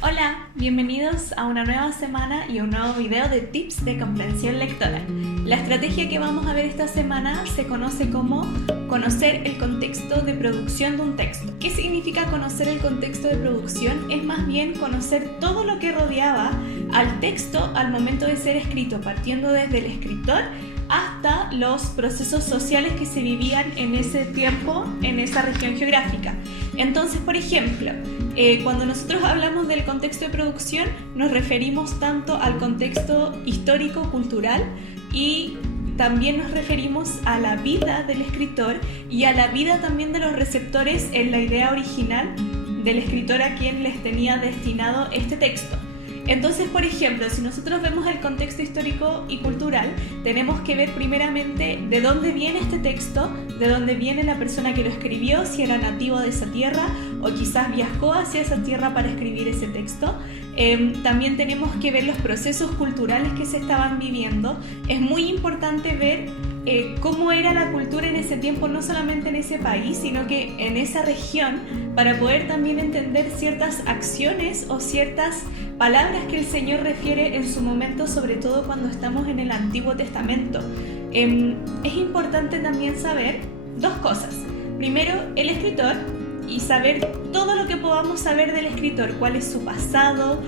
Hola, bienvenidos a una nueva semana y un nuevo video de tips de comprensión lectora. La estrategia que vamos a ver esta semana se conoce como conocer el contexto de producción de un texto. ¿Qué significa conocer el contexto de producción? Es más bien conocer todo lo que rodeaba al texto al momento de ser escrito, partiendo desde el escritor hasta los procesos sociales que se vivían en ese tiempo, en esa región geográfica. Entonces, por ejemplo, cuando nosotros hablamos del contexto de producción, nos referimos tanto al contexto histórico-cultural y también nos referimos a la vida del escritor y a la vida también de los receptores en la idea original del escritor a quien les tenía destinado este texto. Entonces, por ejemplo, si nosotros vemos el contexto histórico y cultural, tenemos que ver primeramente de dónde viene este texto, de dónde viene la persona que lo escribió, si era nativo de esa tierra o quizás viajó hacia esa tierra para escribir ese texto. También tenemos que ver los procesos culturales que se estaban viviendo. Es muy importante ver cómo era la cultura en ese tiempo, no solamente en ese país, sino que en esa región, para poder también entender ciertas acciones o ciertas palabras que el Señor refiere en su momento, sobre todo cuando estamos en el Antiguo Testamento. Es importante también saber dos cosas. Primero, el escritor, y saber todo lo que podamos saber del escritor, cuál es su pasado,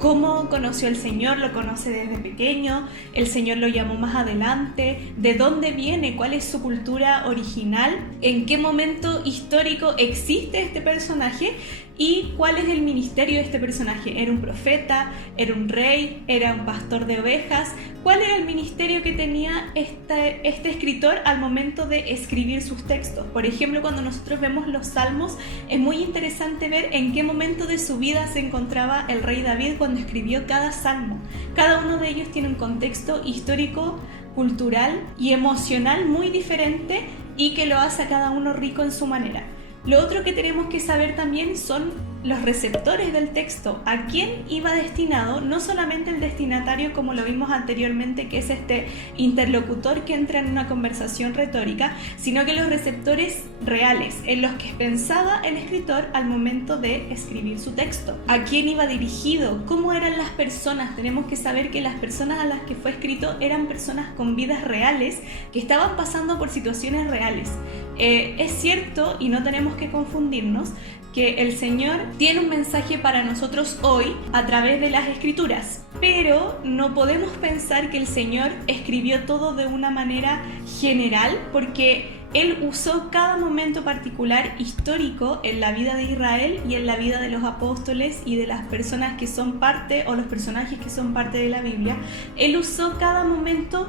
cómo conoció al Señor, lo conoce desde pequeño, el Señor lo llamó más adelante, de dónde viene, cuál es su cultura original, en qué momento histórico existe este personaje y cuál es el ministerio de este personaje. ¿Era un profeta? ¿Era un rey? ¿Era un pastor de ovejas? ¿Cuál era el ministerio que tenía este escritor al momento de escribir sus textos? Por ejemplo, cuando nosotros vemos los Salmos, es muy interesante ver en qué momento de su vida se encontraba el rey David cuando escribió cada salmo. Cada uno de ellos tiene un contexto histórico, cultural y emocional muy diferente y que lo hace a cada uno rico en su manera. Lo otro que tenemos que saber también son los receptores del texto, a quién iba destinado, no solamente el destinatario como lo vimos anteriormente, que es este interlocutor que entra en una conversación retórica, sino que los receptores reales, en los que pensaba el escritor al momento de escribir su texto. ¿A quién iba dirigido? ¿Cómo eran las personas? Tenemos que saber que las personas a las que fue escrito eran personas con vidas reales, que estaban pasando por situaciones reales. Es cierto, y no tenemos que confundirnos, que el Señor tiene un mensaje para nosotros hoy a través de las Escrituras, pero no podemos pensar que el Señor escribió todo de una manera general, porque Él usó cada momento particular histórico en la vida de Israel y en la vida de los apóstoles y de las personas que son parte, o los personajes que son parte de la Biblia. Él usó cada momento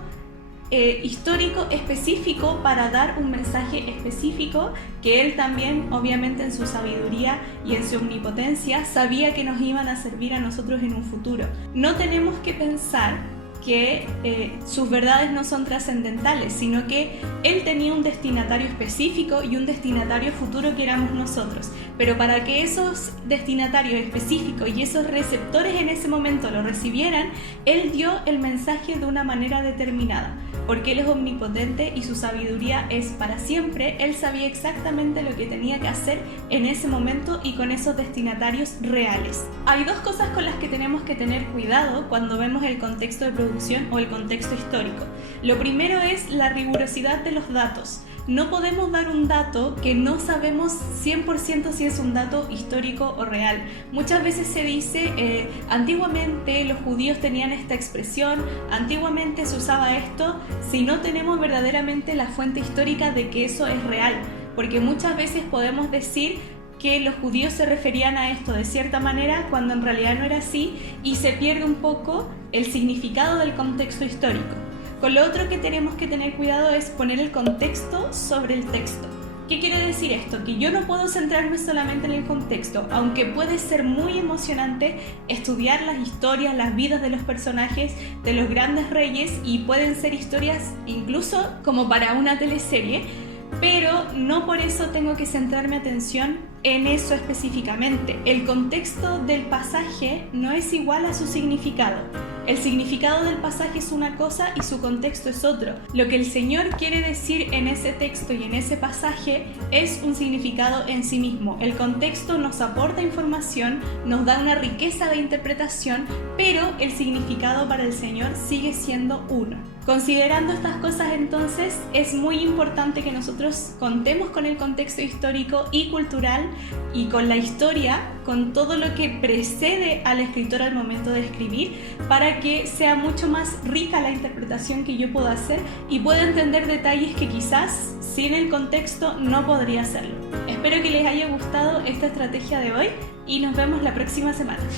histórico específico para dar un mensaje específico que él también, obviamente en su sabiduría y en su omnipotencia, sabía que nos iban a servir a nosotros en un futuro. No tenemos que pensar que sus verdades no son trascendentales, sino que él tenía un destinatario específico y un destinatario futuro que éramos nosotros. Pero para que esos destinatarios específicos y esos receptores en ese momento lo recibieran, él dio el mensaje de una manera determinada. Porque Él es omnipotente y su sabiduría es para siempre. Él sabía exactamente lo que tenía que hacer en ese momento y con esos destinatarios reales. Hay dos cosas con las que tenemos que tener cuidado cuando vemos el contexto de producción o el contexto histórico. Lo primero es la rigurosidad de los datos. No podemos dar un dato que no sabemos 100% si es un dato histórico o real. Muchas veces se dice, antiguamente los judíos tenían esta expresión, antiguamente se usaba esto, si no tenemos verdaderamente la fuente histórica de que eso es real. Porque muchas veces podemos decir que los judíos se referían a esto de cierta manera cuando en realidad no era así y se pierde un poco el significado del contexto histórico. Con lo otro que tenemos que tener cuidado es poner el contexto sobre el texto. ¿Qué quiere decir esto? Que yo no puedo centrarme solamente en el contexto, aunque puede ser muy emocionante estudiar las historias, las vidas de los personajes, de los grandes reyes, y pueden ser historias incluso como para una teleserie, pero no por eso tengo que centrar mi atención en eso específicamente. El contexto del pasaje no es igual a su significado. El significado del pasaje es una cosa y su contexto es otro. Lo que el Señor quiere decir en ese texto y en ese pasaje es un significado en sí mismo. El contexto nos aporta información, nos da una riqueza de interpretación, pero el significado para el Señor sigue siendo uno. Considerando estas cosas, entonces, es muy importante que nosotros contemos con el contexto histórico y cultural y con la historia, con todo lo que precede al escritor al momento de escribir, para que sea mucho más rica la interpretación que yo puedo hacer y pueda entender detalles que quizás sin el contexto no podría hacerlo. Espero que les haya gustado esta estrategia de hoy y nos vemos la próxima semana.